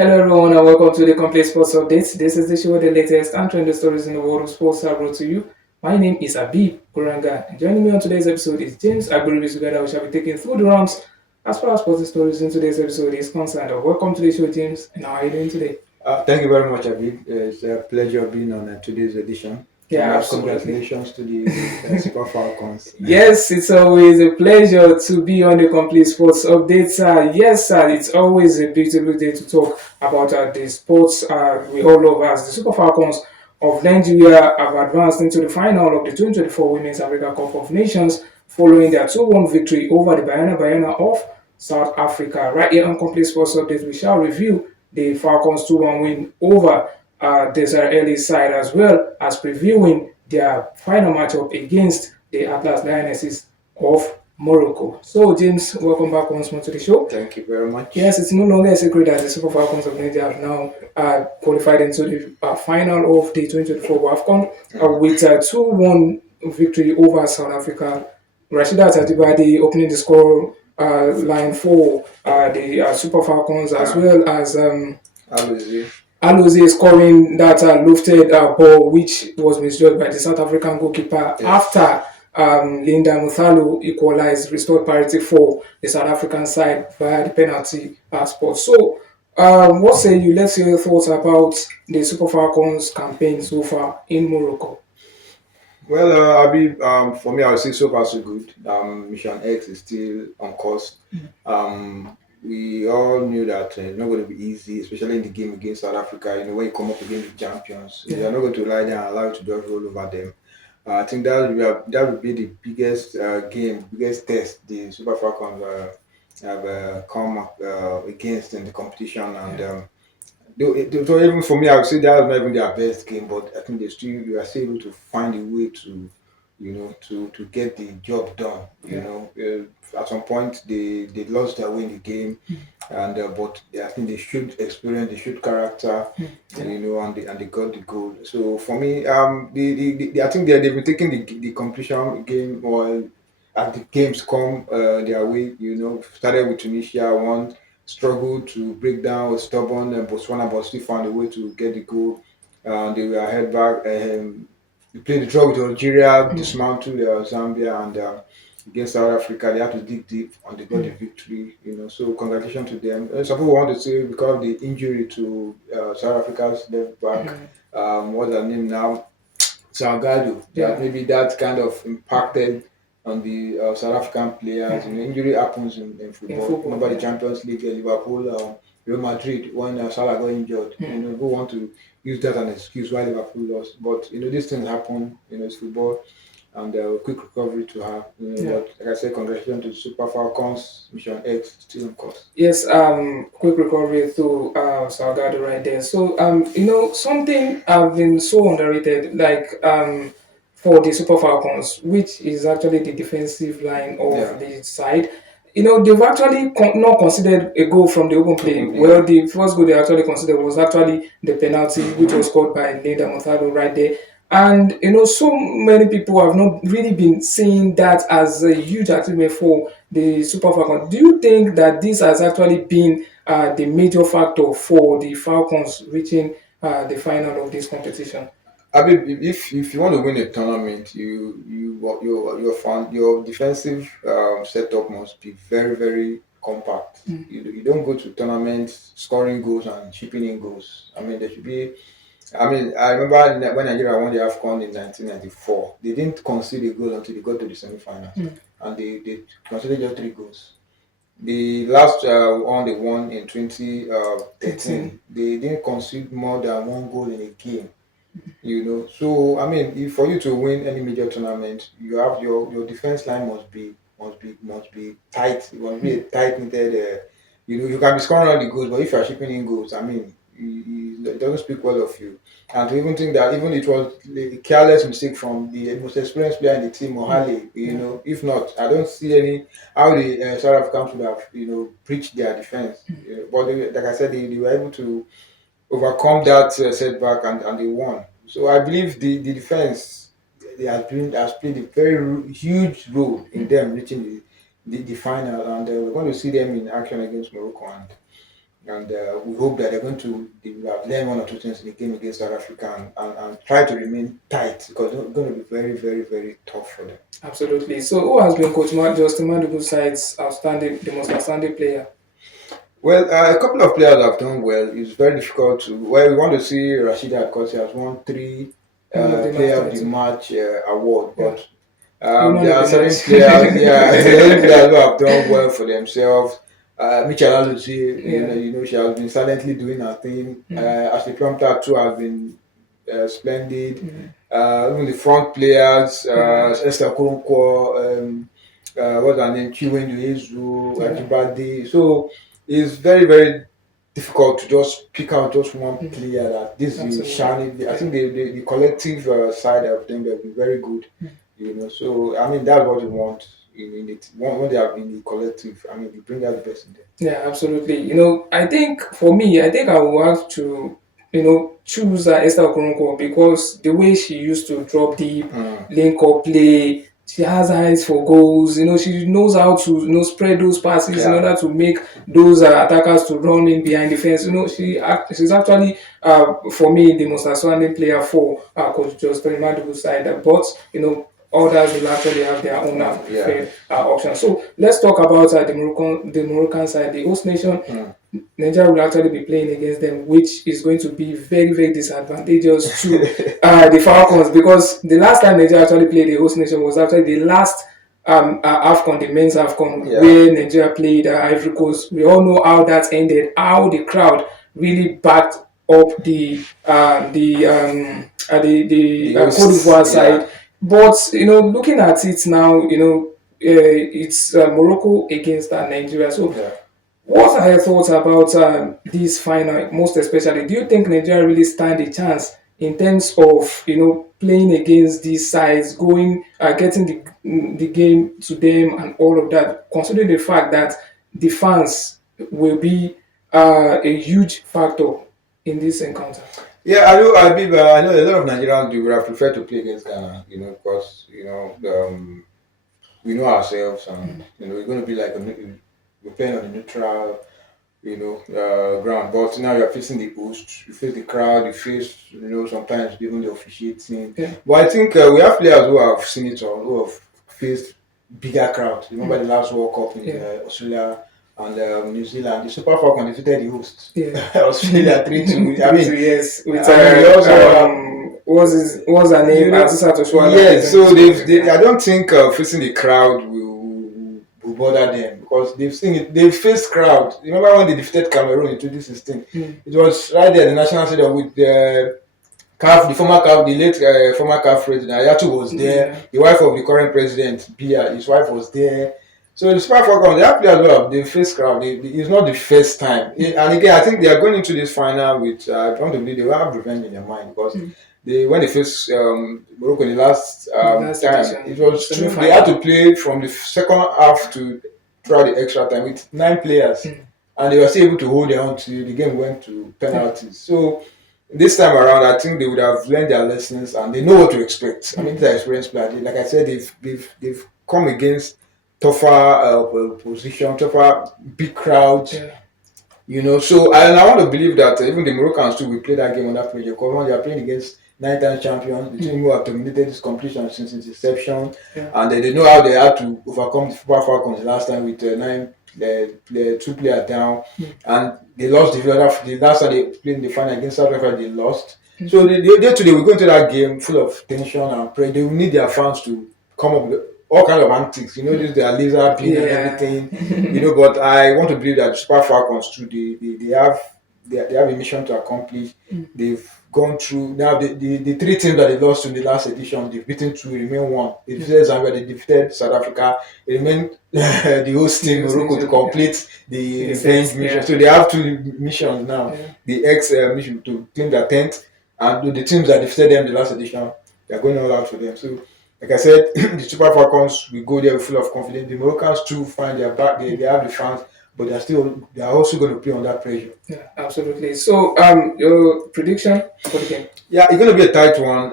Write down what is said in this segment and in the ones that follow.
Hello everyone and welcome to the Complete Sports Updates. This is the show with the latest and trending stories in the world of sports are brought to you. My name is Abib Kuranga. And joining me on today's episode is James. I believe together we shall be taking through the rounds as far as sports stories in today's episode is concerned. Welcome to the show, James. And how are you doing today? Thank you very much, Abid. It's a pleasure being on today's edition. Yeah, And absolutely. congratulations to the Super Falcons. Yes, it's always a pleasure to be on the Complete Sports Updates. Yes, it's always a beautiful day to talk about the sports we all love as the Super Falcons of Nigeria have advanced into the final of the 2024 Women's Africa Cup of Nations following their 2-1 victory over the Banyana of South Africa. Right here on Complete Sports Updates, we shall review the Falcons 2-1 win over the Israeli side as well as previewing their final matchup against the Atlas Lionesses of Morocco. So, James, welcome back once more to the show. Thank you very much. Yes, it's no longer a secret that the Super Falcons of Nigeria have now qualified into the final of the 2024 WAFCON with a 2-1 victory over South Africa. Rashida Tadibadi opening the score line for the Super Falcons as well as Alozie scoring that lofted ball, which was misjudged by the South African goalkeeper after Linda Muthalo equalized, restored parity for the South African side via the penalty spot. So, what say you? Let's hear your thoughts about the Super Falcons campaign so far in Morocco. Well, Abib, for me, I would say so far so good. Mission X is still on course. We all knew that it's not going to be easy, especially in the game against South Africa. You know, when you come up against the champions, you're not going to lie down and allow you to just roll over them. I think that would be the biggest biggest test the Super Falcons have come against in the competition. And so even for me, I would say that was not even their best game, but I think they are still able to find a way to, to get the job done. At some point they lost their way in the game, and but I think they showed experience, they showed character, and they got the goal. So for me, I think they've been taking the competition game or as the games come their way. Started with Tunisia, one struggled to break down, was stubborn, and Botswana but still found a way to get the goal. They were ahead back. They played the draw with Algeria, dismantled Zambia, and against South Africa, they had to dig deep and they got the victory. So congratulations to them. Some people want to say because of the injury to South Africa's left back, what's her name now? Salgado, that maybe that kind of impacted on the South African players. Injury happens in football. Remember the Champions League, Liverpool, Real Madrid, when Salah got injured. Who want to use that as an excuse why Liverpool lost. But, these things happen, it's football. And quick recovery to her. But like I said, congratulations to Super Falcons, Mission X, still on course. Yes, quick recovery to Salgado right there. So, something I've been so underrated, like for the Super Falcons, which is actually the defensive line of the side. They've actually not considered a goal from the open play. Well, the first goal they actually considered was actually the penalty, which was scored by Linda Montado right there. And so many people have not really been seeing that as a huge achievement for the Super Falcons. Do you think that this has actually been the major factor for the Falcons reaching the final of this competition? I mean, if you want to win a tournament, your defensive setup must be very very compact. You don't go to tournaments scoring goals and chipping in goals. I mean, there should be. I mean, I remember when Nigeria won the AFCON in 1994, they didn't concede a goal until they got to the semi-finals, and they conceded just 3 goals. The last one they won in 2013, they didn't concede more than 1 goal in a game. So I mean, if for you to win any major tournament, you have your defense line must be tight. It must be a tight knitted. You can be scoring all the goals, but if you are shipping in goals, I mean, it doesn't speak well of you. And to even think that even it was a careless mistake from the most experienced player in the team, Mohale, if not, I don't see any how the South Africans would have breached their defense. But like I said, they were able to overcome that setback and they won. So I believe the defense has played a very huge role in them reaching the final, and we're going to see them in action against Morocco. And and we hope that they will have learned one or two things in the game against South Africa and try to remain tight because it's going to be very, very, very tough for them. Absolutely. So, who has been Justin Madugu's side's the most outstanding player? Well, a couple of players have done well. It's very difficult to. Well, we want to see Rashida because he has won three Man of the match Player of the title. Match award, Yeah. but Woman there of are the certain match. players, yeah, certain players who have done well for themselves. Michelle Alusi, Yeah. she has been silently doing her thing. Mm. Ashley Plumpton too has been splendid. Mm. Even the front players, Yeah. Esther Kurunkwo, what's her name, Chiwendu Ezu, Yeah. Ajibade. So it's very, very difficult to just pick out just one Mm. player that this is Absolutely. shining. I Yeah. think the collective side of them have been very good. Mm. So I mean that's what you want in it. When they are in the collective, I mean they bring out the best in them. Yeah, absolutely. I think for me, I think I will have to, choose Esther Okoronkwo because the way she used to drop deep, Mm. link up play, she has eyes for goals. She knows how to, spread those passes in Yeah. order to make those attackers to run in behind the fence. She's actually, for me, the most outstanding player for Coach Justin Madugu's side. But, others will actually have their own Yeah. preferred options. So let's talk about the Moroccan side. The host nation, Mm. Nigeria will actually be playing against them, which is going to be very, very disadvantageous to the Falcons because the last time Nigeria actually played the host nation was actually the last AFCON, the men's AFCON, Yeah. where Nigeria played Ivory Coast. We all know how that ended, how the crowd really backed up the The Cote hosts, d'Ivoire yeah. side. But looking at it now, it's Morocco against Nigeria. So, Yeah. what are your thoughts about this final? Most especially, do you think Nigeria really stand a chance in terms of playing against these sides, getting the game to them and all of that? Considering the fact that the fans will be a huge factor in this encounter. Yeah, I know a lot of Nigerians do would have preferred to play against Ghana, because we know ourselves, and we're going to be like we're playing on a neutral, ground. But now you're facing the host, you face the crowd, you face, sometimes even the officiating. Yeah. But I think we have players who have seen it all, who have faced bigger crowds. Remember the last World Cup in Australia and New Zealand, the Super Falcons defeated the host. Yeah. Australia 3-2. I mean, Yes, with we also what's her name? Asisa Toshwala. yes, so I don't think facing the crowd will bother them because they've seen it. They've faced crowd. Remember when they defeated Cameroon in 2016? It was right there at the national stadium with the CAF, the former CAF, the late former CAF president Ayatu was there. Yeah. The wife of the current president, Bia, his wife was there. So the Super Falcons, they have players well. They face crowd. It's not the first time. And again, I think they are going into this final with. I want to believe they will have revenge in their mind because when they faced Morocco in the last Last time, edition, it was true. semi-final. They had to play from the second half to throughout the extra time with 9 players, and they were still able to hold their own till the game went to penalties. So this time around, I think they would have learned their lessons and they know what to expect. I mean, they're experienced players. Like I said, they've come against tougher position, tougher big crowds. Yeah. So and I want to believe that even the Moroccans too will play that game on that project. Because when they are playing against 9-time champions, the team who have dominated this competition since its inception, and they know how they had to overcome the Super Falcons last time with the 2 players down, and they lost the last time they played in the final against South Africa. They lost. So they today we go into that game full of tension and pressure. They will need their fans to come up with all kind of antics, this their laser beam and everything, but I want to believe that Super Falcons too, they have a mission to accomplish. They've gone through now the 3 teams that they lost in the last edition, they've beaten 2, remain 1. They defeated Zambia, they defeated South Africa, it remained the host team Morocco to complete the revenge mission. So they have 2 missions now. The X mission to claim their 10th, and the teams that defeated them the last edition, they're going all out for them. So like I said, the Super Falcons will go there full of confidence. The Moroccans too find their back. They have the fans, but they are also going to play under pressure. Yeah, absolutely. So, your prediction for the game? Yeah, it's going to be a tight one,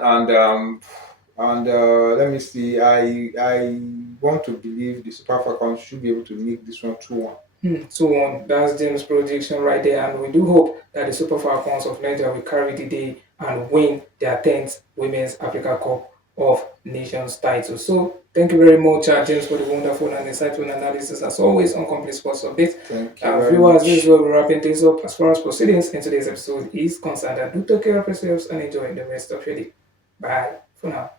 and let me see. I want to believe the Super Falcons should be able to make this one 2-1. So on. That's James' prediction right there, and we do hope that the Super Falcons of Nigeria will carry the day and win their 10th Women's Africa Cup of Nations title. So thank you very much, James, for the wonderful and insightful analysis as always on Complete Sports Update. Thank you very Viewers, this is much. where we're wrapping things up as far as proceedings in today's episode is concerned. Do take care of yourselves and enjoy the rest of your day. Bye for now.